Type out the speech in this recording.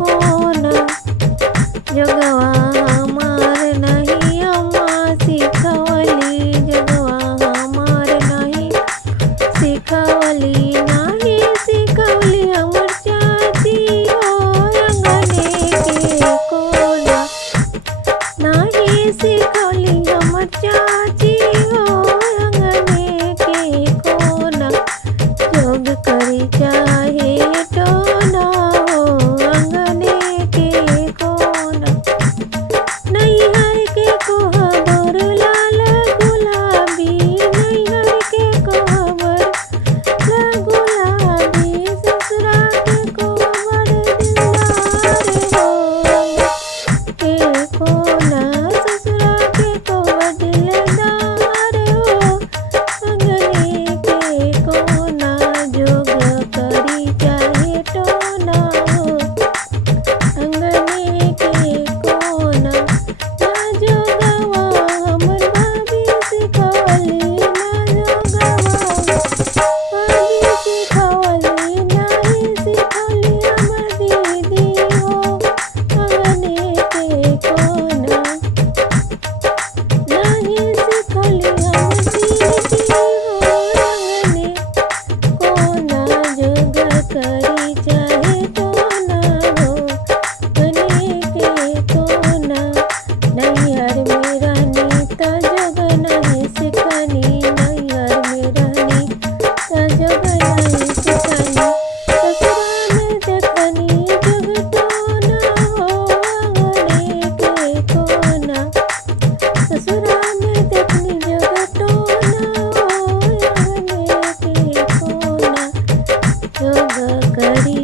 कोना जगवा हमार नहीं अम्मा सिखवली जगवा हमार नहीं सिखवली नहीं सिखवली हमर चाची हो अंगने के कोना नहीं सिखवली हमर चाची हो अंगने के कोना जोग करी चाहे टोना हो अंगने के कोना नैहर के कोहबर लाल गुलाबी नैहर के कोहबर लाल गुलाबी ससुरा के कोहबर दिलदार हो के कोना ससुरा के कोहबर दिलदार हो अंगने के कोना जोग करी चाहे टोना हो अंगने के कोना ना जोगवा हमर भाभी सिखवली ना जोगवा भाभी सिखवली नहीं सिखवली हमर दीदी हो अंगने के कोना नहीं सिखवली हमर दीदी हो अंगने कोना जोग करी चाहे टोना हो अंगने के कोना नैहर में रहनी त जोग नहीं सिखनी नैहर में रहनी त जोग नहीं सिखनी ससुरा में देखनी जोग टोना हो अंगने के कोना ससुरा में देखनी जोग टोना हो अंगने के कोना जोग करी